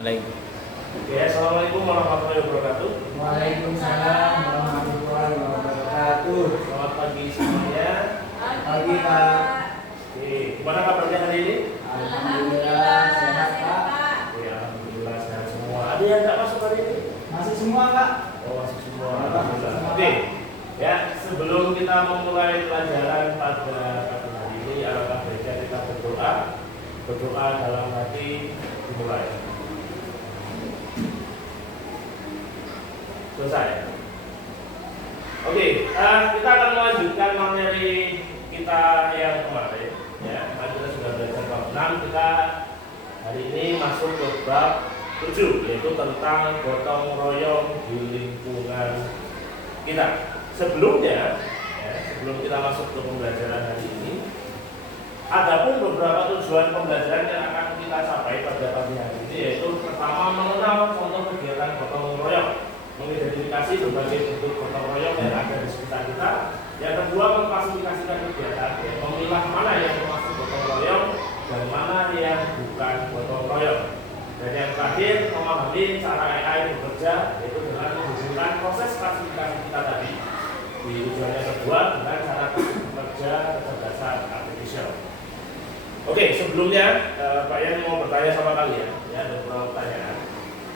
Oke, assalamualaikum warahmatullahi wabarakatuh. Waalaikumsalam warahmatullahi wabarakatuh. Selamat pagi semuanya. Pagi Pak. Oke, gimana kabarnya hari ini? Alhamdulillah sehat Pak. Oke, alhamdulillah sehat semua. Ada yang nggak masuk hari ini? Masih semua Pak? Oh, masuk semua. Alhamdulillah. Oke, ya sebelum kita memulai pelajaran pada pagi hari ini, alangkah baiknya kita berdoa dalam hati dimulai. Selesai. Oke, kita akan melanjutkan materi kita yang kemarin. Ya, kemarin kita sudah belajar bab 6. Kita hari ini masuk ke bab 7, yaitu tentang gotong royong di lingkungan kita. Sebelumnya, sebelum kita masuk ke pembelajaran hari ini, ada pun beberapa tujuan pembelajaran yang akan kita capai pada pagi hari ini, yaitu pertama mengenal contoh kegiatan gotong royong, mengidentifikasi berbagai bentuk gotong royong yang ada di sekitar kita. Yang kedua, mengklasifikasikan kegiatan, memilah mana yang termasuk gotong royong dan mana yang bukan gotong royong. Dan yang terakhir, memahami cara AI bekerja, yaitu dengan menghubungkan proses klasifikasi kita tadi di tujuan yang kedua dengan cara bekerja kecerdasan artificial. Oke, sebelumnya Pak Yan mau bertanya sama kalian, ya, ada beberapa pertanyaan.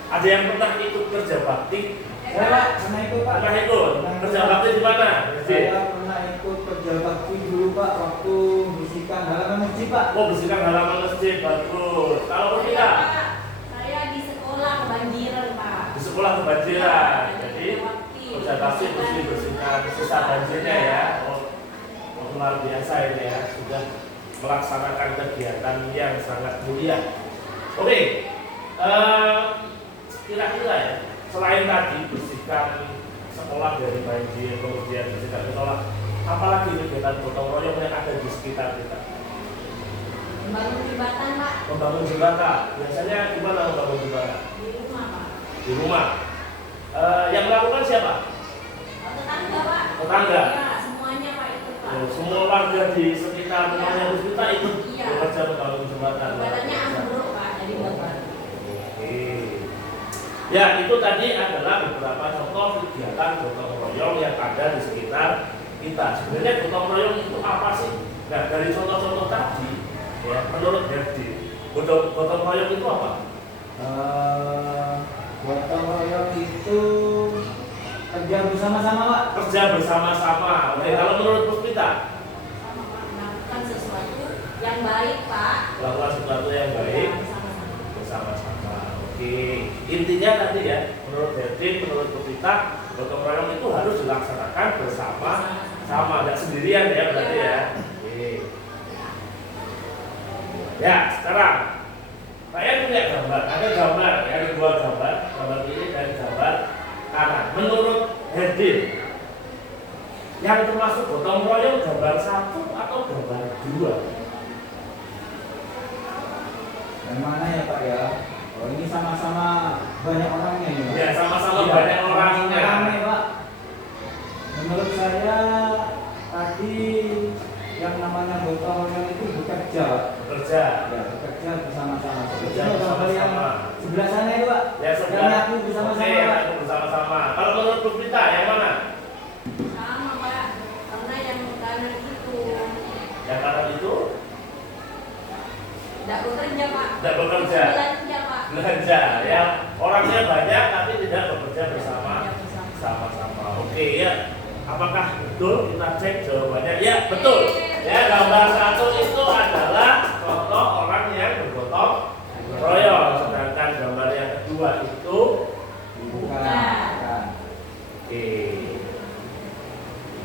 Ada yang pernah ikut kerja bakti? Saya Pak, pernah ikut Pak. Pernah ikut? Kerja bakti di mana? Saya pernah ikut kerja bakti dulu Pak, waktu bersihkan halaman masjid Pak. Oh, bersihkan halaman masjid, bagus. Kalau kita? Saya di sekolah kebanjiran Pak. Di sekolah kebanjiran. Jadi kerja bakti terus dibersihkan sisa banjirnya ya. Oh, luar biasa ini ya, sudah melaksanakan kegiatan yang sangat mulia. Oke, kira-kira ya, selain tadi bersihkan sekolah dari banjir, kemudian bersihkan sekolah, apalagi kegiatan gotong royong yang ada di sekitar kita? Membangun jembatan Pak. Membangun jembatan, biasanya gimana membangun jembatan? Di rumah Pak. Di rumah. Yang melakukan siapa? Tetangga Pak. Tetangga? Ya, semuanya Pak ikut Pak. Oh, semua warga di sekitar rumahnya Bu Sita ikut Iya. bekerja membangun jembatan. Jembatannya ambruk Pak dari bawah. Oke. Ya, itu tadi adalah beberapa contoh kegiatan gotong royong yang ada di sekitar kita. Sebenarnya gotong royong itu apa sih? Nah, dari contoh-contoh tadi, ya, menurut Herdi, gotong royong itu apa? Gotong royong itu kerja bersama-sama Pak. Kerja bersama-sama. Oke, kalau menurut Puspita? Sama Pak. Melakukan sesuatu yang baik Pak. Melakukan sesuatu yang baik Ya, bersama-sama. bersama-sama. Oke, intinya tadi ya, menurut Herdi, menurut Puspita, gotong royong itu harus dilaksanakan bersama-sama, tidak sendirian ya berarti ya. Oke. Ya, sekarang saya punya gambar, ada gambar, ya, ada dua gambar, gambar ini dan gambar kanan. Menurut Herdi, yang termasuk gotong royong gambar 1 atau gambar 2? Yang mana ya Pak ya? Oh ini sama-sama banyak orangnya ya Pak? Ya, sama-sama Iya, banyak orangnya. Rame Pak. Menurut saya tadi yang namanya gotong royong itu bekerja. Bekerja. Ya, bekerja bersama-sama. Bekerja Itu gambar yang bersama-sama. sebelah sana itu Pak. Ya, sebelah. Yang aku bersama-sama Oke, yang Pak. aku bersama-sama. Kalau menurut Puspita, yang mana? Sama Pak. Karena yang kanan itu Yang kanan itu tidak bekerja Pak. tidak bekerja. Belanja Pak. Belanja, ya. Orangnya banyak tapi tidak bekerja bersama. Ya, bersama. Sama-sama. Oke ya. Apakah betul? Kita cek jawabannya. Ya, betul. Ya, gambar 1 itu adalah contoh orang yang bergotong royong. Sedangkan gambar yang kedua itu Bukan. oke.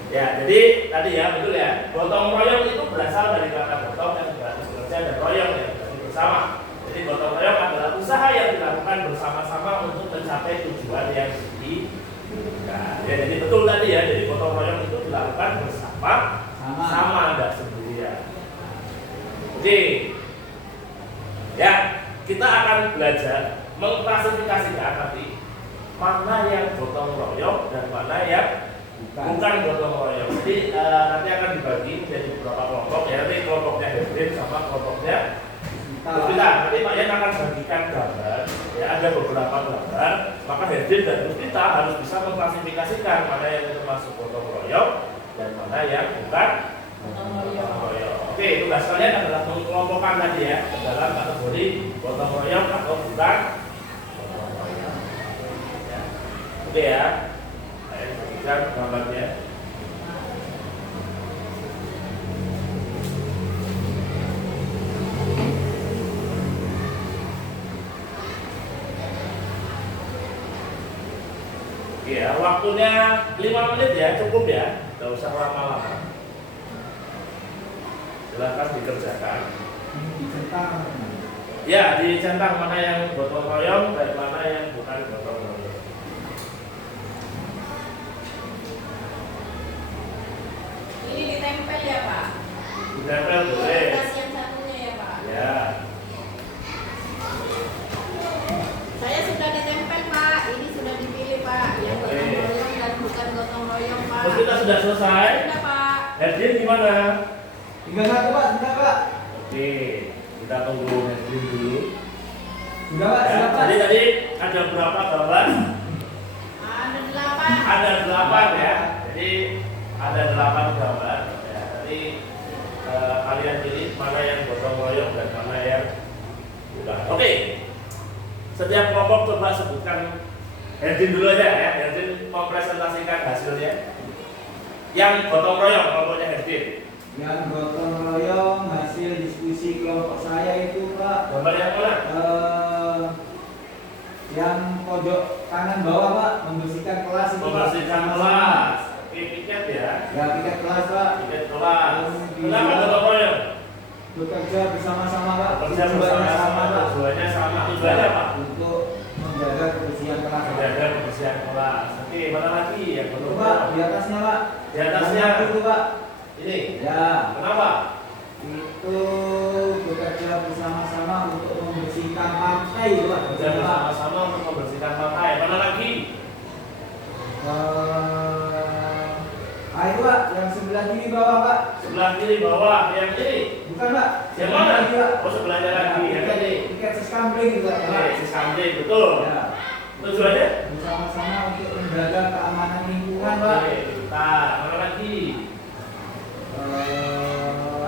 Ya, jadi tadi ya, betul ya. Gotong royong itu berasal dari kata gotong yang berarti bekerja dan royong yang berarti bersama. Jadi gotong royong adalah usaha yang dilakukan bersama-sama untuk mencapai tujuan yang diinginkan. Ya, jadi betul tadi ya. Jadi gotong royong itu dilakukan sama, tidak sendirian. Oke. Ya, kita akan belajar mengklasifikasikan nanti mana yang gotong royong dan mana yang bukan gotong royong. Jadi nanti akan dibagi menjadi beberapa kelompok ya. Nanti kelompoknya Hedrin sama kelompoknya Kita. Nanti Pak Yan akan bagikan gambar ya ada beberapa gambar, maka Herdin dan kita harus bisa mengklasifikasikan mana yang termasuk gotong royong dan mana yang bukan gotong royong. Oke, tugas kalian adalah mengelompokkan tadi ya ke dalam kategori gotong royong atau bukan gotong royong. Ya. Oke ya, saya berikan gambarnya. Ya, waktunya 5 menit ya, cukup ya, nggak usah lama-lama. Silahkan dikerjakan. Dicentang. Ya, dicentang mana yang gotong royong dan mana yang bukan gotong royong. Ini ditempel ya Pak? Ditempel boleh. Tas yang satunya ya Pak? Ya. Saya sudah ditempel Pak, ini sudah dipilih Pak. Yang Oke. gotong royong dan bukan gotong royong Pak. Terus kita sudah selesai. Sudah Pak. Herdin gimana? Tinggal satu Pak, sudah Pak. Oke, kita tunggu Herdin dulu. Sudah Pak, Ya, silakan. tadi ada berapa gambar? Ada 8. Ada 8 ya. Jadi ada 8 gambar. Ya, jadi kalian pilih mana yang gotong royong dan mana yang bukan. Oke. Setiap kelompok coba sebutkan. Herdin dulu aja ya. Herdin mempresentasikan hasilnya. Yang gotong royong kelompoknya Herdin. Yang gotong royong hasil diskusi kelompok saya itu Pak. Gambar yang mana? Yang pojok kanan bawah Pak, membersihkan kelas itu Pak. Membersihkan kelas. Oke, piket ya. Ya, piket kelas Pak. Piket kelas. Yang Kenapa gotong royong? Bekerja bersama-sama Pak. Bekerja Tujuannya bersama-sama. Pak. Tujuannya sama. Tujuannya apa? Untuk menjaga kebersihan kelas Pak. Menjaga kebersihan kelas. Oke, mana lagi yang Itu gotong Pak, royong? di atasnya Pak. Di atasnya. Yang itu Pak. Ini. Ya, Kenapa? itu bekerja bersama-sama untuk membersihkan pantai itu Pak. Bekerja bersama-sama untuk membersihkan pantai. Mana lagi? Itu Pak, yang sebelah kiri bawah Pak. Sebelah kiri bawah. Yang ini. Bukan Pak. Yang mana? Lagi, Pak. Oh, sebelahnya lagi. Yang ini. Tiket seskambling juga ya Pak. Oke, seskambling, betul. Ya, Tujuannya? bersama-sama untuk menjaga keamanan lingkungan Pak. Oke, kita. Mana lagi?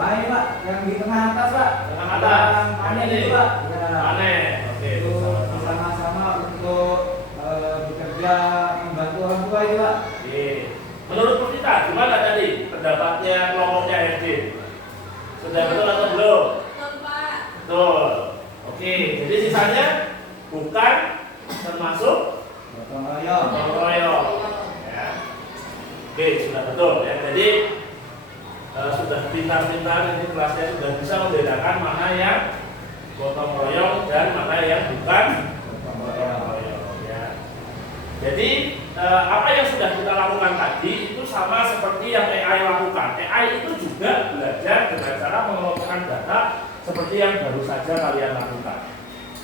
Ini Pak, yang di tengah atas Pak. Tengah atas. Yang panen Ini. itu Pak. Ya. Panen. Oke, Itu bersama-sama. bersama-sama untuk bekerja membantu orang tua itu Pak. Oke. Menurut kita, gimana tadi pendapatnya kelompoknya Herdin? Sudah betul atau belum? Betul Pak. Betul. Oke, jadi sisanya bukan termasuk Gotong royong. gotong royong. Ya. Oke, sudah betul ya. Jadi sudah pintar-pintar ini kelasnya sudah bisa membedakan mana yang gotong royong dan mana yang bukan Gotong gotong royong. royong. Ya. Jadi apa yang sudah kita lakukan tadi itu sama seperti yang AI lakukan. AI itu juga belajar dengan cara mengelompokkan data seperti yang baru saja kalian lakukan.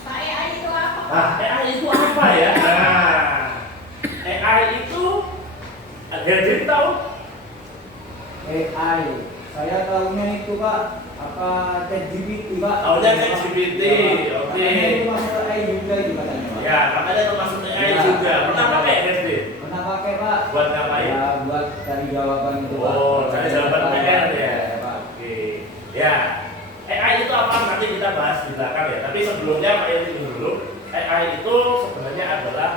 Pak AI itu apa Pak? Nah, AI itu apa ya? Nah, AI itu Herdin tahu? AI. Saya tahunya itu Pak, apa ChatGPT Pak. Tahunya ChatGPT, oke. Katanya itu masuk AI juga itu katanya Pak. Ya, makanya termasuk AI Ya. juga. Pernah pakai Herdin? Pernah pakai Pak. Buat ngapain? Ya, buat cari jawaban itu Pak. Oh, cari jawaban Pak. PR ya. Pak. Oke. Ya. AI itu apa? Nanti kita bahas di belakang ya. Tapi sebelumnya Pak Yenti dulu. AI itu sebenarnya adalah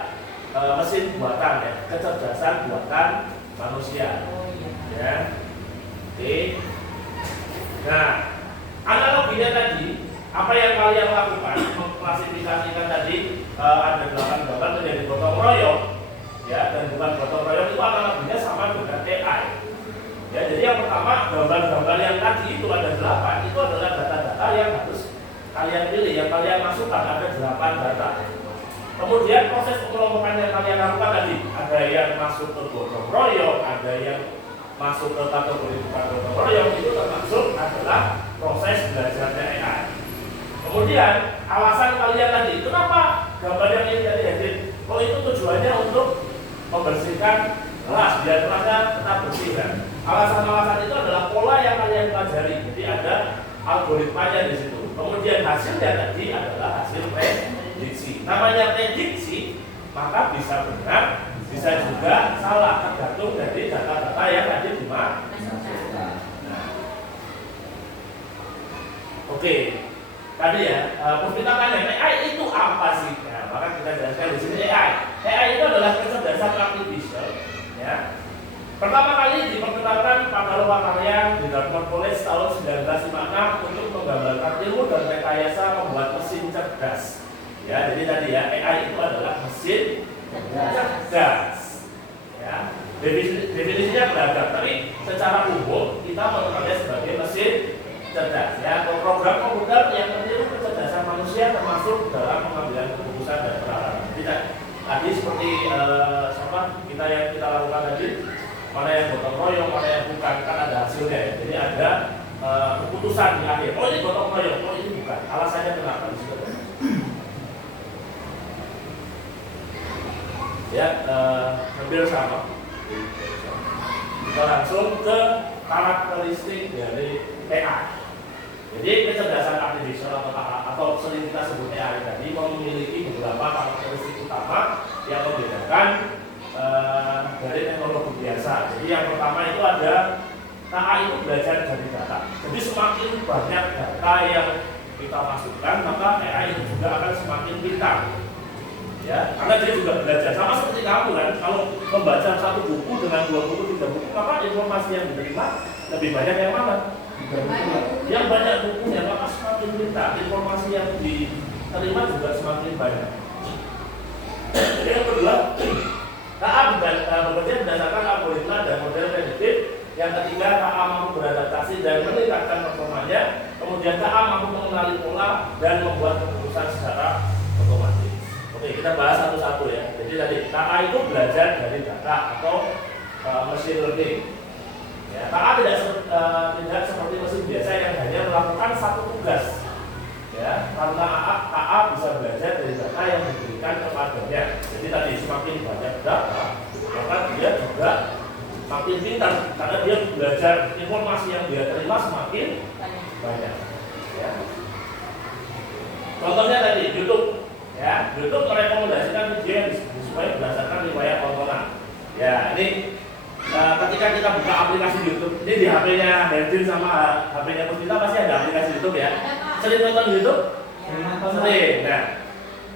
mesin buatan ya, kecerdasan buatan manusia. Oh iya. Ya. Oke. Nah, analoginya tadi, apa yang kalian lakukan mengklasifikasikan tadi ada 8 gambar menjadi gotong royong, ya, dan bukan gotong royong itu analoginya sama dengan AI. Ya, jadi yang pertama gambar-gambar yang tadi itu ada 8 itu adalah data-data yang harus kalian pilih, yang kalian masukkan ada 8 data. Kemudian proses pengelompokan yang kalian lakukan tadi ada yang masuk ke gotong royong, ada yang masuk ke kategori bukan gotong royong, itu termasuk adalah proses belajarnya AI. Kemudian alasan kalian tadi, kenapa gambar yang ini tadi Herdin? Oh, itu tujuannya untuk membersihkan kelas biar kelasnya tetap bersih kan. Alasan-alasan itu adalah pola yang kalian pelajari, jadi ada algoritmanya di situ. Kemudian hasilnya tadi adalah hasil prediksi. prediksi. Namanya prediksi, maka bisa benar, bisa juga salah, tergantung dari data-data yang tadi dimasukkan. Nah, oke, tadi ya, kita tanya AI itu apa sih? Nah, maka kita jelaskan di sini AI. AI itu adalah kecerdasan artificial, ya. Pertama kali diperkenalkan pada lokakarya di Dartmouth College tahun 1956 untuk menggambarkan ilmu dan rekayasa membuat mesin cerdas. Ya, jadi tadi ya, AI itu adalah mesin cerdas. Ya, definisinya beragam, tapi secara umum kita mengenalnya sebagai mesin cerdas. Ya, program komputer yang meniru kecerdasan manusia termasuk dalam pengambilan keputusan dan peranan. Tadi seperti kita yang kita lakukan tadi. Mana yang gotong royong, mana yang bukan, kan ada hasilnya ya. Jadi ada keputusan di akhir. Oh ini gotong royong, oh ini bukan. Alasannya kenapa di situ? Ya, hampir sama. Kita langsung ke karakteristik dari AI. Jadi kecerdasan artificial atau sering kita sebut AI tadi memiliki beberapa karakteristik utama yang membedakan dari teknologi biasa. Jadi yang pertama itu ada AI itu belajar dari data. Jadi semakin banyak data yang kita masukkan, maka AI itu juga akan semakin pintar. Ya, karena dia juga belajar sama seperti kamu kan. Kalau membaca satu buku dengan 2 buku, 3 buku, maka informasi yang diterima lebih banyak yang mana? Yang banyak bukunya, maka semakin pintar. Informasi yang diterima juga semakin banyak. Jadi yang kedua, KA bekerja berdasarkan algoritma dan model prediktif. Yang ketiga, KA mampu beradaptasi dan meningkatkan performanya. Kemudian KA mampu mengenali pola dan membuat keputusan secara otomatis. Oke, kita bahas satu-satu ya. Jadi tadi KA itu belajar dari data atau machine learning. Ya, KA tidak seperti mesin biasa yang hanya melakukan satu tugas. Ya, karena KA bisa belajar dari data yang diberikan kepadanya. Jadi tadi semakin banyak data, maka dia juga makin pintar karena dia belajar informasi yang dia terima semakin banyak. Ya. Contohnya tadi YouTube, ya, YouTube merekomendasikan video yang disukai berdasarkan riwayat tontonan. Ya, ini ketika kita buka aplikasi YouTube, ini di HP-nya Herdin sama HP-nya Puspita pasti ada aplikasi YouTube ya. Sering nonton YouTube? Ya. Sering. Nah,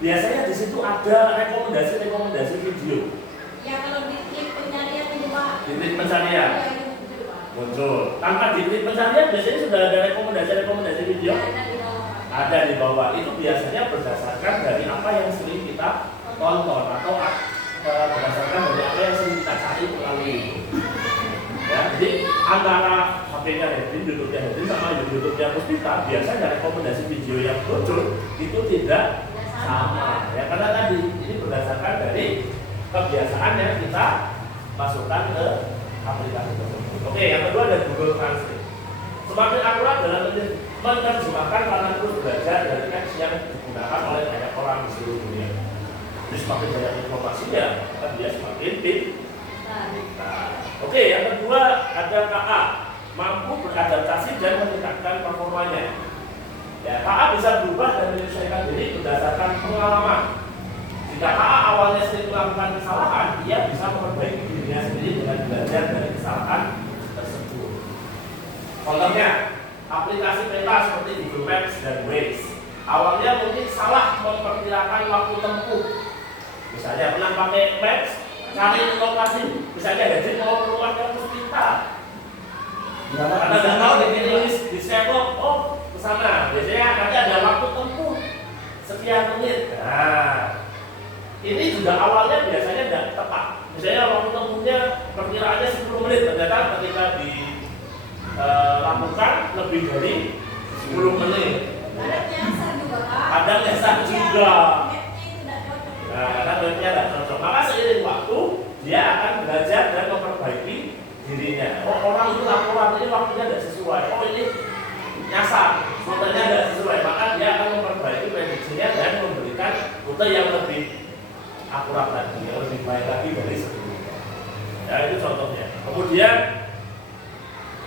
biasanya di situ ada rekomendasi video. Ya kalau di klik pencarian itu Pak. Di klik pencarian Ya, itu Pak. muncul. Tanpa di klik pencarian biasanya sudah ada rekomendasi video. Ya, ada di bawah. Ada di bawah. Itu biasanya berdasarkan dari apa yang sering kita tonton atau berdasarkan dari apa yang sering kita cari melalui itu. Ya, jadi antara HP-nya Herdin, YouTube-nya Herdin sama YouTube-nya Puspita, biasanya rekomendasi video yang muncul itu tidak sama. Ya, karena tadi ini berdasarkan dari kebiasaan yang kita masukkan ke aplikasi tersebut. Oke, yang kedua ada Google Translate. Semakin akurat dalam menerjemahkan karena terus belajar dari teks yang digunakan oleh banyak orang di seluruh dunia. Jadi semakin banyak informasinya, maka dia semakin pintar. Oke, yang kedua ada KA, mampu beradaptasi dan meningkatkan performanya. Ya, KA bisa berubah dan menyesuaikan diri berdasarkan pengalaman. Jika KA awalnya sering melakukan kesalahan, ia bisa memperbaiki dirinya sendiri dengan belajar dari kesalahan tersebut. Contohnya, aplikasi peta seperti Google Maps dan Waze. Awalnya mungkin salah memperkirakan waktu tempuh. Misalnya pernah pakai Maps, cari lokasi, misalnya Herdin mau ke rumahnya Puspita. Karena nggak tahu di Shepard, oh ke sana. Biasanya nanti ada waktu tempuh sekian menit. Nah, ini juga awalnya biasanya tidak tepat. Misalnya waktu tempuhnya perkiraannya 10 menit, ternyata ketika dilakukan lebih dari 10 menit. Kadang nyasar juga Pak. Kadang nyasar juga. Mapnya itu tidak cocok. Nah, karena webnya tidak cocok. Maka seiring waktu dia akan belajar dan memperbaiki dirinya. Oh, orang itu laporan ini waktunya tidak sesuai. Oh, ini nyasar, rutenya tidak sesuai. Maka dia akan memperbaiki prediksinya dan memberikan rute yang lebih akurat lagi, yang lebih baik lagi dari sebelumnya. Ya, itu contohnya. Kemudian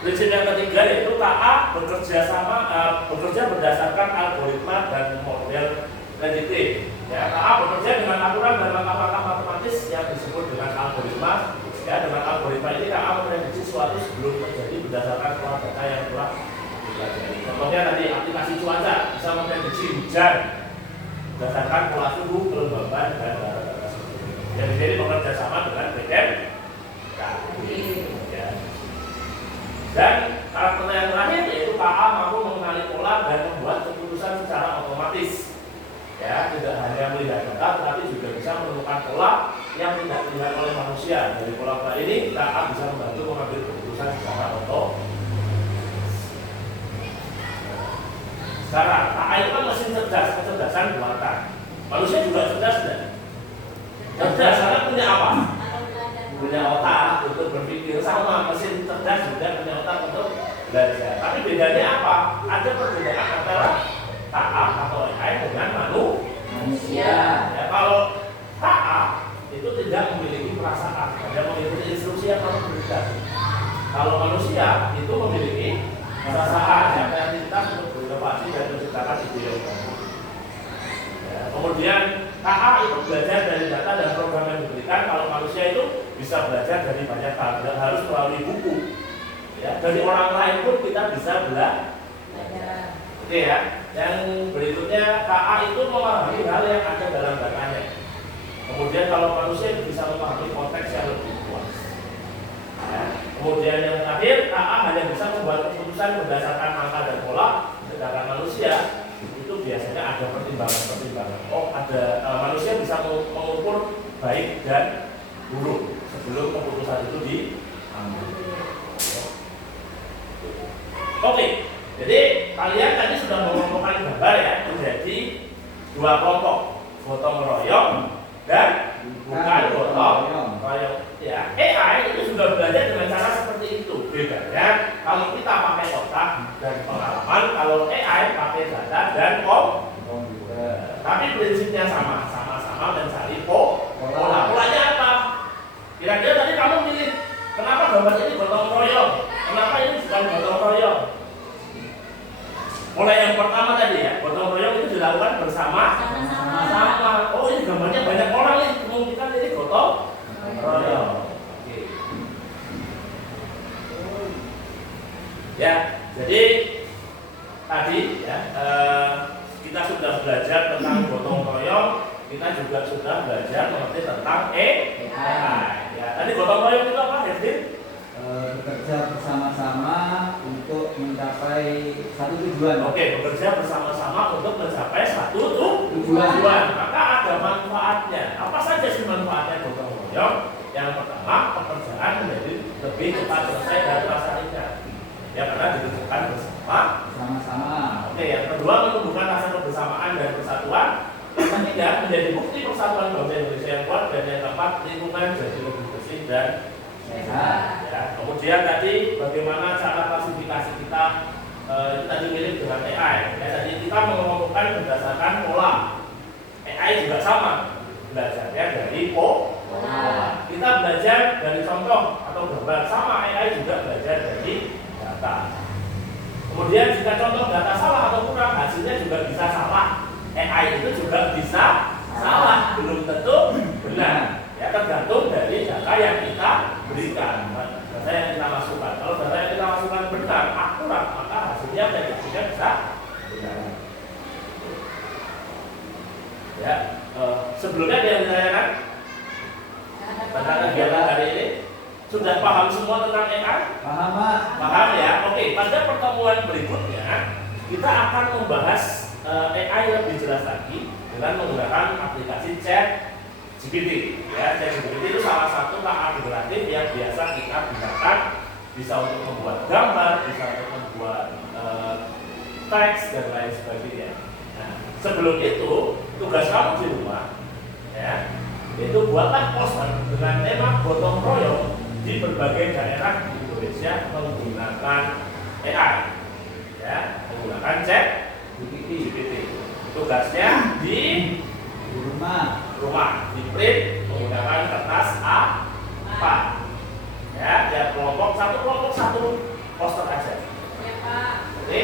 prinsip yang ketiga yaitu KA bekerja berdasarkan algoritma dan model prediktif. Ya, KA bekerja dengan aturan dan langkah-langkah matematis yang disebut dengan algoritma. Ya, dengan algoritma ini KA memprediksi suatu sebelum terjadi berdasarkan pola data yang telah dipelajari. Contohnya tadi aplikasi cuaca bisa memprediksi hujan berdasarkan pola suhu, kelembaban, dan data-data sebelumnya. Jadi ini bekerja sama dengan BMKG. Ya. Dan karakter yang terakhir yaitu KA mampu mengenali pola dan membuat keputusan secara otomatis. Ya, tidak hanya melihat data, tetapi juga bisa menemukan pola yang tidak dilihat oleh manusia. Dari pola-pola ini, KA bisa membantu mengambil keputusan secara otomatis. Sekarang, KA itu kan mesin cerdas, kecerdasan buatan. Manusia juga cerdas, tidak? Cerdas, karena punya apa? Punya otak untuk berpikir. Sama, mesin cerdas juga punya otak untuk belajar. Tapi bedanya apa? Ada perbedaan antara KA atau AI dengan manusia. Ya, kalau KA itu tidak memiliki perasaan, hanya mengikuti instruksi yang kamu berikan. Kalau manusia itu memiliki perasaan, ya, kreativitas untuk berinovasi dan menciptakan ide yang baru. Ya, kemudian KA itu belajar dari data dan program yang diberikan. Kalau manusia itu bisa belajar dari banyak hal, tidak harus melalui buku. Ya, dari orang lain pun kita bisa belajar. Oke ya. Yang berikutnya, KA itu memahami hal yang ada dalam datanya. Kemudian kalau manusia itu bisa memahami konteks yang lebih luas. Ya. Kemudian yang terakhir, KA hanya bisa membuat keputusan berdasarkan angka dan pola, sedangkan manusia itu biasanya ada pertimbangan-pertimbangan. Oh, ada manusia bisa mengukur baik dan buruk sebelum keputusan itu diambil. Oke. Jadi kalian tadi sudah mengelompokkan gambar ya menjadi dua kelompok, gotong royong dan bukan gotong royong. Ya, AI itu sudah belajar dengan cara seperti itu. Bedanya kalau kita pakai otak dan pengalaman, kalau AI pakai data dan komputer. Tapi prinsipnya sama-sama mencari pola. Polanya apa? Kira-kira tadi kamu pilih, kenapa gambar ini gotong royong? Kenapa ini bukan gotong royong? Mulai yang pertama tadi ya, gotong royong itu dilakukan bersama-sama. Oh, ini gambarnya banyak orang nih, kemungkinan ini gotong royong. Oke. Ya, jadi tadi ya kita sudah belajar tentang gotong royong, kita juga sudah belajar mengerti tentang AI. Ya, tadi gotong royong itu apa, Hedin? Bekerja bersama-sama untuk mencapai satu tujuan. Oke, bekerja bersama-sama untuk mencapai satu tujuan. Maka ada manfaatnya. Apa saja sih manfaatnya gotong royong? Yang pertama, pekerjaan menjadi lebih cepat selesai dan terasa ringan. Ya, karena dikerjakan bersama-sama. Oke, yang kedua, menumbuhkan rasa kebersamaan dan persatuan. Yang ketiga, menjadi bukti persatuan bangsa Indonesia yang kuat. Dan yang keempat, lingkungan jadi lebih bersih dan sehat. Ya, kemudian tadi bagaimana cara klasifikasi kita dimiliki dengan AI. Ya, tadi kita mengelompokkan berdasarkan pola. AI juga sama, belajarnya dari pola. Kita belajar dari contoh atau gambar, sama AI juga belajar dari data. Kemudian jika contoh data salah atau kurang, hasilnya juga bisa salah. AI itu juga bisa salah, belum tentu benar. Ya, tergantung dari data yang kita berikan, data yang kita masukkan. Kalau data yang kita masukkan benar, akurat, maka hasilnya prediksinya bisa benar. Ya, sebelumnya dia ditanyakan tentang kegiatan hari ini, sudah paham semua tentang AI? Paham, Pak? Paham ya. Oke, pada pertemuan berikutnya kita akan membahas AI lebih jelas lagi dengan menggunakan aplikasi ChatGPT. Ya, ChatGPT itu salah satu KA generatif yang biasa kita gunakan, bisa untuk membuat gambar, bisa untuk membuat teks dan lain sebagainya. Nah, sebelum itu tugas kamu di rumah, ya, itu buatlah poster dengan tema gotong royong di berbagai daerah di Indonesia menggunakan AI, ya, menggunakan ChatGPT. Tugasnya di rumah di print menggunakan kertas A4. Ya, kelompok satu poster aja. Ya, Pak. Oke.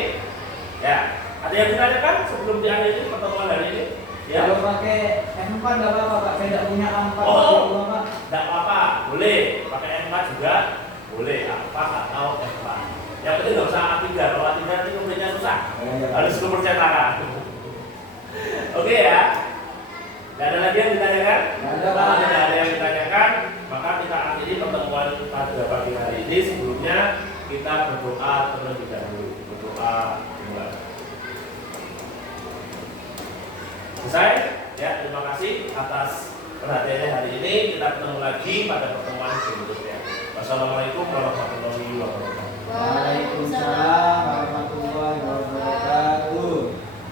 Ya, ada yang ditanyakan sebelum diakhiri pertemuan hari ini? Ya. Kalau pakai M4 nggak apa-apa Pak, saya tidak punya A4 Oh. gitu, Pak. Tidak apa-apa, boleh. Pakai M4 juga boleh. A4 atau M4. Yang penting nggak usah A3. Kalau A3 nanti nomornya susah. Harus nomor cetakan. Oke ya. Tidak ada lagi yang ditanyakan? Nggak ada, Pak. Kalau tidak ada yang ditanyakan, maka kita akhiri pertemuan pada pagi hari ini. Sebelumnya kita berdoa terlebih dahulu. Berdoa dimulai. Selesai? Ya, terima kasih atas perhatiannya hari ini. Kita ketemu lagi pada pertemuan berikutnya. Wassalamualaikum warahmatullahi wabarakatuh. Waalaikumsalam warahmatullahi